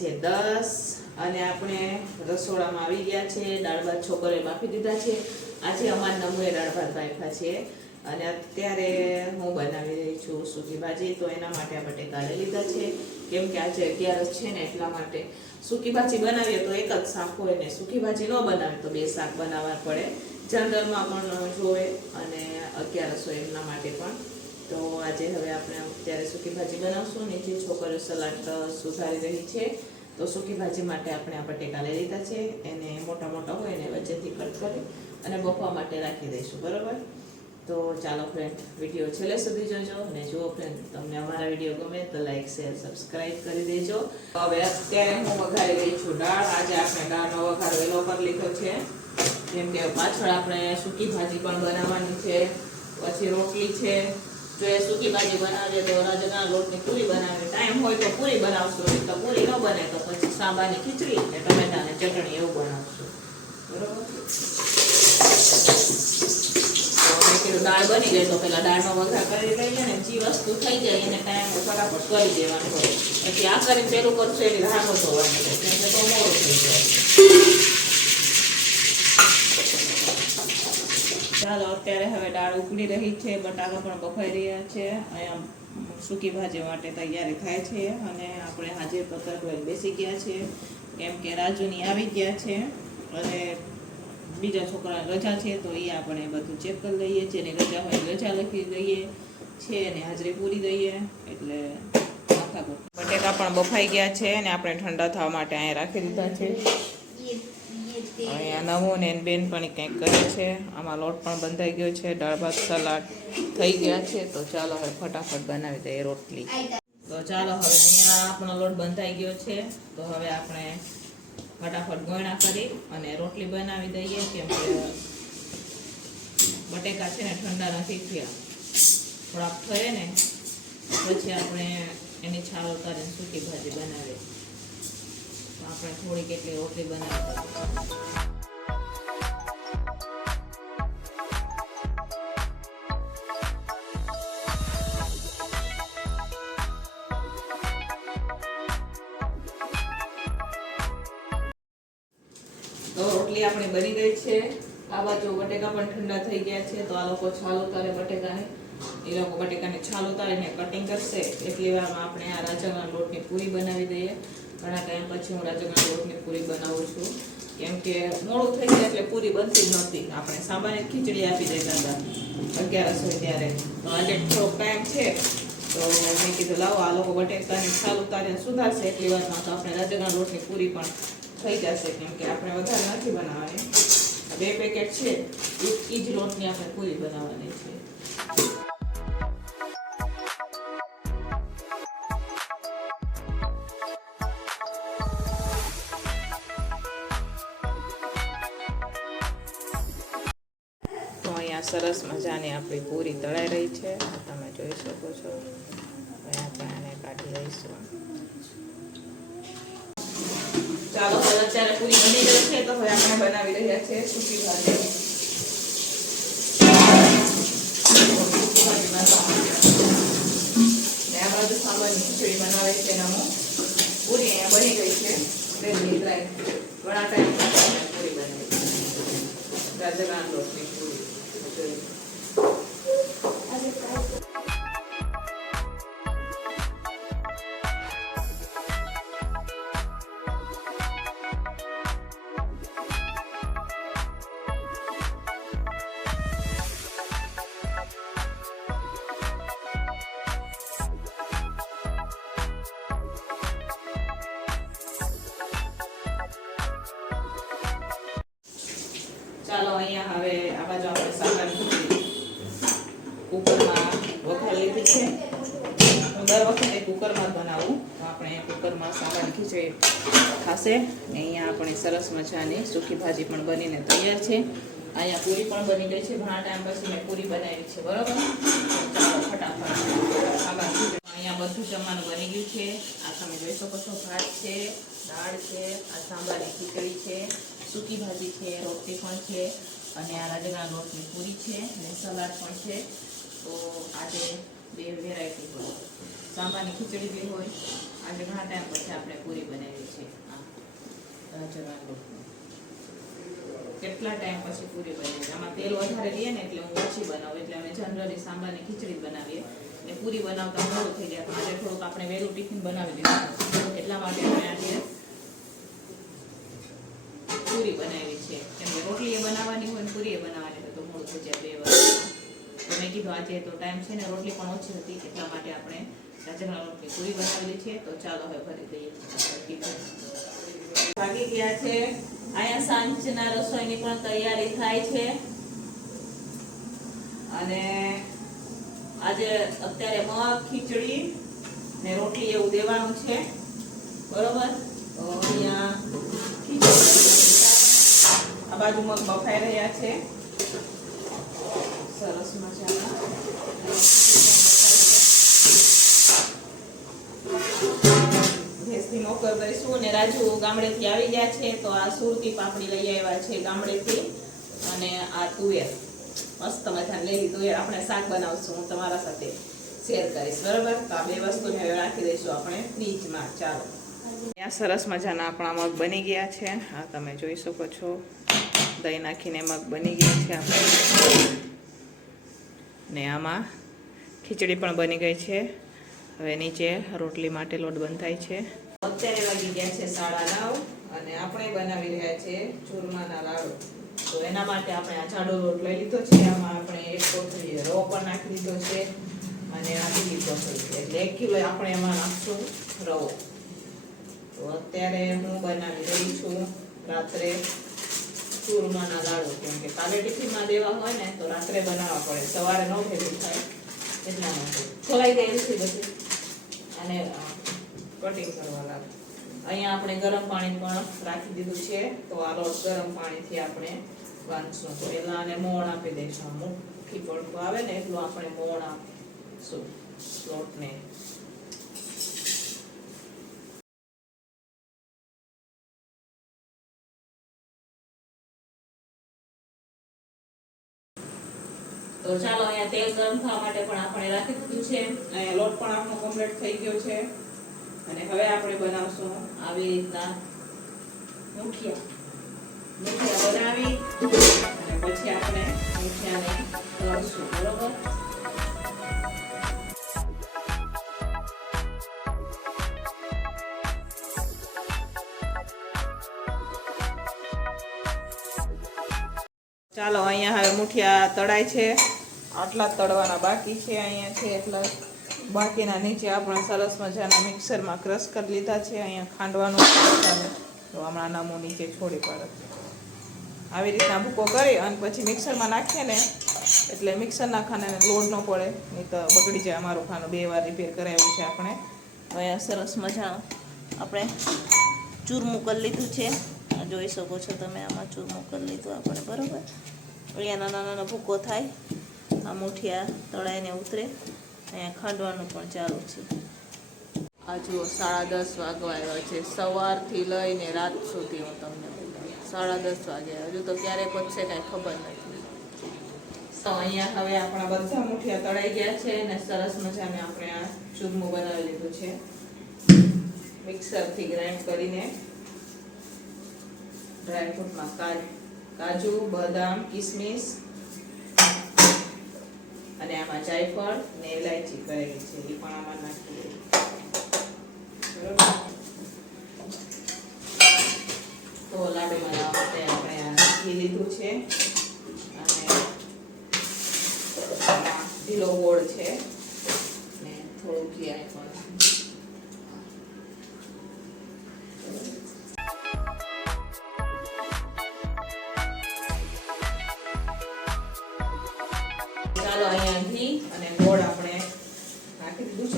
છે દસ અને આપણે રસોડામાં આવી ગયા છે, દાળ ભાત છોકરે બાફી દીધા છે. આજે અમારા નમુએ દાળ ભાત બાફ્યા છે. અને અત્યારે હું બનાવી રહી છું સૂકી ભાજી, તો એના માટે આ બટેકાને લીધા છે. કેમ કે આજે અગિયારસ છે ને, એટલા માટે. સૂકી ભાજી બનાવીએ તો એક જ શાક હોય ને, સૂકી ભાજી ન બનાવીએ તો બે શાક બનાવવા પડે. જનરલમાં પણ જોવે અને અગિયારસ હોય એમના માટે પણ. તો આજે હવે આપણે અત્યારે સૂકી ભાજી બનાવશું. નીચે છોકરીઓ સલાડ સુધારી રહી છે. તો સૂકી ભાજી માટે આપણે આ બટેકા લઈ લીધા છે. એને મોટા મોટા હોય ને વચ્ચેથી કટ કરી અને બફવા માટે રાખી દઈશું, બરાબર? તો ચાલો ફ્રેન્ડ વીડિયો છેલ્લે સુધી જોજો અને જુઓ ફ્રેન્ડ તમને અમારા વીડિયો ગમે તો લાઈક શેર સબસ્ક્રાઇબ કરી દેજો. હવે અત્યારે હું વઘારી રહી છું દાળ. આજે આપણે દાળનો વઘાર વેલો પર લીધો છે. જેમ કે પાછળ આપણે સૂકી ભાજી પણ બનાવવાની છે. પછી રોટલી છે. જો એ સૂકી ભાજી બનાવીએ તો રાજના લોટની પૂરી બનાવે. ટાઈમ હોય તો પૂરી બનાવશું તો પૂરી ન બને તો સાંબાની ખીચડી ને ટમેટાની ચટણી એવું બનાવશું. બરોબર? દાળ બની જાય તો પેલા દાળનો વઘાર કરી લઈએ ને જે વસ્તુ થઈ જાય એને ટાઈમ ફટાફટ કરી દેવાનું હોય. પછી આ કરીને પેલું કરશું એની રાહ ન જોવાની હોય કેમ કે તો મોડું થઈ જાય. ચાલો અત્યારે હવે દાળ ઉકળી રહી છે, બટાકા પણ બફાઈ રહ્યા છે. અહીંયા સૂકી ભાજી માટે તૈયારી થાય છે અને આપણે હાજર પકડવા બેસી ગયા છે. કેમ કે રાજુની આવી ગયા છે અને બીજા છોકરા રજા છે, તો એ આપણે બધું ચેક કરી લઈએ. જેની રજા હોય રજા લખી દઈએ છે અને હાજરી પૂરી દઈએ. એટલે. બટેકા પણ બફાઈ ગયા છે અને આપણે ઠંડા થવા માટે અહીંયા રાખી દીધા છે. અહીંયા નવું ને એની બેનપણી કંઈક કરે છે. આમાં લોટ પણ બંધાઈ ગયો છે. દાળ ભાત, સલાડ થઈ ગયા છે. તો ચાલો હવે ફટાફટ બનાવી દઈએ રોટલી. તો ચાલો હવે અહીંયા આપણો લોટ બંધાઈ ગયો છે. તો હવે આપણે ફટાફટ ગોયણા કરી અને રોટલી બનાવી દઈએ કેમ કે બટેકા છે ને ઠંડા નથી થયા. થોડાક થયે ને પછી આપણે એની છાલ ઉતારીને સૂકી ભાજી બનાવીએ. આપણે થોડી કેટલી રોટલી બનાવી. તો રોટલી આપણી બની ગઈ છે. આ બાજુ બટેકા પણ ઠંડા થઈ ગયા છે. તો આ લોકો છાલ ઉતારે બટેકાને. એ લોકો બટેકાને છાલ ઉતારીને કટિંગ કરશે. એટલી વારમાં આપણે આ રાજાના લોટની પૂરી બનાવી દઈએ. ઘણા ટાઈમ પછી હું રાજગરના લોટની પૂરી બનાવું છું. કેમ કે મોડું થઈ જાય એટલે પૂરી બનતી જ નહોતી. આપણે સામાન્ય ખીચડી આપી દેતા હતા અગિયારસ હોય ત્યારે. તો આજે થોડોક ટાઈમ છે. તો મેં કીધું, લાવો, આ લોકો બટેકાની છાલ ઉતારીને સુધારશે. એટલી વારમાં તો આપણે રાજગરના લોટની પૂરી પણ થઈ જશે. કેમ કે આપણે વધારે નથી બનાવવાની. બે પેકેટ છે. એ જ લોટની આપણે પૂરી બનાવવાની છે. આપણી પૂરી તળાઈ રહી છે. તમે જોઈ શકો છો. હવે આપણે આને કાઢી લઈશું. ચાલો, હવે અત્યારે પૂરી બની ગઈ છે, તો હવે આપણે બનાવી રહ્યા છે સૂકી ભાજી. સાંભારની ખીચડી બનાવે છે નમો પૂરી અહીંયા બની ગઈ છે. ડ્રાય ઘણા ટાઈમ પૂરી બનાવી. રાજગરાન લોટની ચાલો અહીંયા હવે આ બાજુ આપણે સાકર કુકરમાં વઘારી લીધી છે. હું દર વખતે કુકરમાં બનાવું. તો આપણે કુકરમાં સાંભારની ખીચડી ખાશે. અહીંયા આપણે સરસ મજાની સૂકી ભાજી પણ બનીને તૈયાર છે. અહીંયા પૂરી પણ બની ગઈ છે. ઘણા ટાઈમ પછી મેં પૂરી બનાવી છે. બરોબર? ચાલો, ફટાફટ. સાંભાર અહીંયા બધું જમવાનું બની ગયું છે. આ તમે જોઈ શકો છો. ભાત છે, દાળ છે, આ સાંભારની ખીચડી છે. સૂકી ભાજી છે, રોટલી પણ છે અને આ રાજના લોટની પૂરી છે અને સલાડ પણ છે. તો આજે બે વેરાયટી હોય. સાંભાની ખીચડી બી હોય. આજે ઘણા ટાઈમ પછી આપણે પૂરી બનાવી છે આ રાજના લોટની. કેટલા ટાઈમ પછી પૂરી બનાવી આમાં તેલ વધારે લઈએ ને એટલે હું ઓછી બનાવું. એટલે અમે જનરલી સાંભારની ખીચડી બનાવીએ. એટલે પૂરી બનાવતા મોડું થઈ જાય આજે થોડુંક આપણે વહેલું ટિફિન બનાવી દીધું. એટલા માટે અમે આજે પૂરી બનાવી છે કેમ કે રોટલી એ બનાવવાની હોય પૂરી એ બનાવવાની હોય તો મૂળ થઈ બે વસ્તુ મેં કીધું આજે તો ટાઈમ છે ને, રોટલી પણ ઓછી હતી, એટલા માટે આપણે રાજગરા રોટલી પૂરી બનાવેલી છે. તો ચાલો હવે ભરી દઈએ ભાગી ગયા છે. અહીંયા સાંજના રસોઈની પણ તૈયારી થાય છે. અને આજે અત્યારે મગ, ખીચડી ને રોટલી એવું દેવાનું છે. બરોબર? અહીંયા ખીચડી બાજુ મગ બફાઈ રહ્યા છે. સરસ મજાના. ભેંસની મોકર કરીશું અને રાજુ ગામડેથી આવી ગયા છે તો આ સુરતી પાપડી લઈ આવ્યા છે ગામડેથી અને આ તુવેર. મસ્ત મજાની લેવી તુવેર આપણે શાક બનાવશું, હું તમારા સાથે શેર કરીશ, બરાબર? બે વસ્તુને હવે રાખી દઈશું આપણે ફ્રીજમાં. ચાલો. સરસ મજાના આપણા મગ બની ગયા છે. આ તમે જોઈ શકો છો. દહીં નાખીને મગ બની ગયા છે ને આમાં ખીચડી પણ બની ગઈ છે. હવે નીચે રોટલી માટે લોટ બંધાય છે. અત્યારે વાગી ગયા છે સાડા નવ અને આપણે બનાવી રહ્યા છે ચૂરમાના લાડુ. તો એના માટે આપણે આ જાડો લોટ લઈ લીધો છે. આમાં આપણે એક કોથળી રવો પણ નાખી દીધો છે અને આ બીજી કોથળી. એટલે એક કિલો આપણે એમાં નાખશું રવો. તો અત્યારે હું બનાવી રહી છું રાત્રે ચૂરમાના લાડુ કેમ કે કાલે ટિફિનમાં દેવા હોય ને, તો રાત્રે બનાવવા પડે. સવારે ન ભેગું થાય, એટલા માટે. ખોલાઈ ગયેલું છે બધું. અને કટિંગ કરવા લાગે. અહીંયા આપણે ગરમ પાણી પણ રાખી દીધું છે, તો આ લોટ ગરમ પાણીથી આપણે બાંધશું પહેલા આને મોણ આપી દઈશું. મુઠ્ઠી પડતું આવે ને, એટલું આપણે મોણ આપીશું. લોટને. તો ચાલો અહીંયા તેલ ગરમ થવા માટે પણ આપણે રાખી દીધું છે. અહીંયા લોટ પણ આપણો કમ્પ્લીટ થઈ ગયો છે. અને હવે આપણે બનાવશું આવી રીતના મુઠિયા. મુઠિયા બનાવી અને પછી આપણે મુઠિયાને તળશું બરોબર? ચાલો, અહીંયા હવે મુઠિયા તળાય છે. આટલા તળવાના બાકી છે અહીંયા છે, એટલા બાકીના નીચે આપણે સરસ મજાના મિક્સરમાં ક્રશ કરી લીધા છે, અહીંયા ખાંડવાનું તો હમણાં નમો નીચે છોડી પડે. આવી રીતના ભૂકો કરી અને પછી મિક્સરમાં નાખીએ ને, એટલે મિક્સરના ખાનાને લોડ ન પડે, નહીં તો બગડી જાય અમારું ખાનું બે વાર રિપેર કરાવ્યું છે આપણે. અહીંયા સરસ મજાનું આપણે ચૂરમું કરી લીધું છે. જોઈ શકો છો તમે, આમાં ચૂરમું કરી લીધું આપણે, બરાબર? અહીંયા નાના નાના ભૂકો થાય. મુઠિયા તળાઈને ઉતરે. અહીંયા ખાંડવાનું પણ ચાલુ છે. આ જુઓ, સાડા દસ વાગવા આવ્યા છે. સવારથી લઈને રાત સુધી હું તમને. સાડા દસ વાગે હજુ તો ક્યારે પચશે કાંઈ ખબર નથી. તો અહીંયા હવે આપણા બધા મુઠિયા તળાઈ ગયા છે અને સરસ મજાને આપણે આ ચૂરમું બનાવી લીધું છે. મિક્સરથી ગ્રાઇન્ડ કરીને ડ્રાયફ્રૂટમાં કાજુ, બદામ, કિસમિસ અને આમાં જાયફળ ને ઇલાયચી કરેલી છે, એ પણ આમાં નાખી દઈએ. તો લાડુ બનાવવા માટે આપણે આ ઘી લીધું છે. અને ઢીલો ગોળ છે.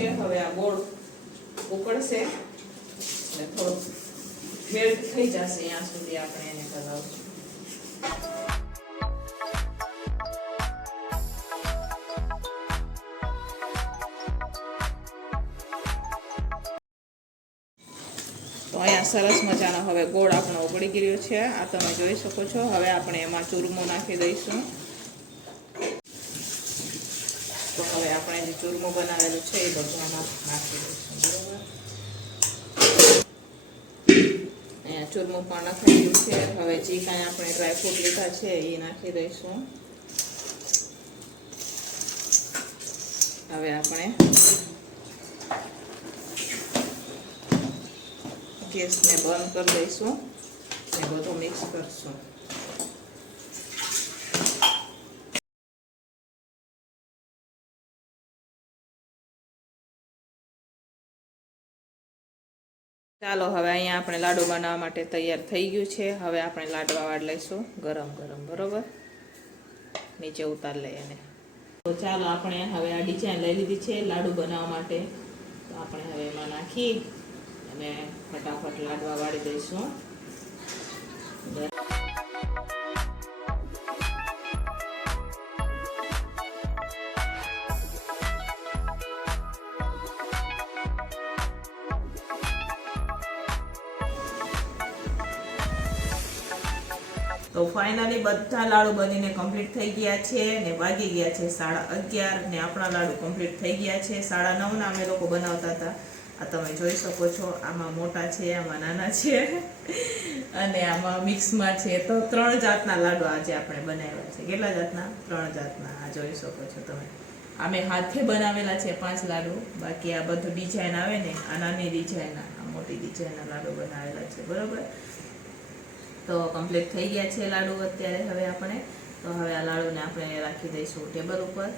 છે. હવે આ ગોળ ઉકળશે. એટલે થોડુંક મેલ્ટ થઈ જશે ત્યાં સુધી આપણે એને ચલાવશું અહીંયા સરસ મજાનો હવે ગોળ આપણો ઉકળી ગયો છે. આ તમે જોઈ શકો છો. હવે આપણે એમાં ચૂરમો નાખી દઈશું. તો હવે આપણે જે ચૂરમું બનાવેલું છે એ બધું આમાં નાખી દઈશું, બરોબર? અહીંયા ચૂરમું પણ ગયું છે. હવે જે કાંઈ આપણે ડ્રાયફ્રૂટ લીધા છે એ નાખી દઈશું. હવે આપણે ગેસને બંધ કરી દઈશું ને બધું મિક્સ કરશું. ચાલો, હવે અહીંયા આપણે લાડુ બનાવવા માટે તૈયાર થઈ ગયું છે. હવે આપણે લાડવા વાળ લઈશું. ગરમ ગરમ, બરોબર? નીચે ઉતાર લઈએ એને. તો ચાલો, આપણે હવે આ ડિઝાઇન લઈ લીધી છે લાડુ બનાવવા માટે. તો આપણે હવે એમાં નાખી અને ફટાફટ લાડવા વાળી દઈશું. તો ફાઇનલી બધા લાડુ બનીને કમ્પ્લીટ થઈ ગયા છે ને વાગી ગયા છે સાડા અગિયાર ને આપણા લાડુ કમ્પ્લીટ થઈ ગયા છે. સાડા નવના અમે લોકો બનાવતા હતા. આ તમે જોઈ શકો છો, આમાં મોટા છે, આમાં નાના છે અને આમાં મિક્સમાં છે. તો ત્રણ જાતના લાડુ આજે આપણે બનાવ્યા છે. કેટલા જાતના? ત્રણ જાતના. આ જોઈ શકો છો તમે. અમે હાથે બનાવેલા છે પાંચ લાડુ. બાકી આ બધું ડિઝાઇન આવે ને, આ નાની ડિઝાઇનના આ મોટી ડિઝાઇનના લાડુ બનાવેલા છે. બરોબર? તો કમ્પ્લીટ થઈ ગયા છે લાડુ અત્યારે હવે આપણે. તો હવે આ લાડુને આપણે રાખી દઈશું ટેબલ ઉપર.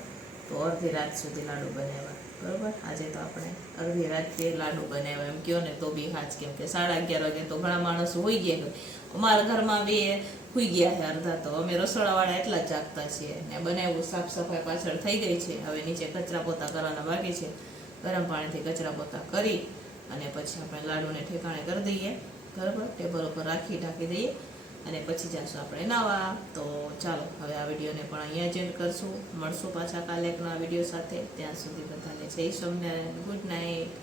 તો અડધી રાત સુધી લાડુ બનાવ્યા. બરાબર? આજે તો આપણે અડધી રાત્રે લાડુ બનાવ્યા. એમ કહો ને તો બી હાજ કેમ કે સાડા અગિયાર વાગે તો ઘણા માણસો હોઈ ગયા અમારા ઘરમાં બી હોઈ ગયા છે અડધા તો. અમે રસોડાવાળા એટલા જ જાગતા છીએ. ને બનાવ્યું સાફ સફાઈ પાછળ થઈ ગઈ છે. હવે નીચે કચરા પોતા કરવાના બાકી છે. ગરમ પાણીથી કચરા પોતા કરી અને પછી આપણે લાડુને ઠેકાણે કરી દઈએ. બરાબર ટેબલ ઉપર રાખી, ઢાંકી દઈએ અને પછી જઈશું આપણે નાવા. તો ચાલો, હવે આ વિડીયોને પણ અહીંયા જ એન્ડ કરશું. મળશું પાછા કાલે એકના વીડિયો સાથે. ત્યાં સુધી બધાને જય સ્વામિનારાયણ. Good night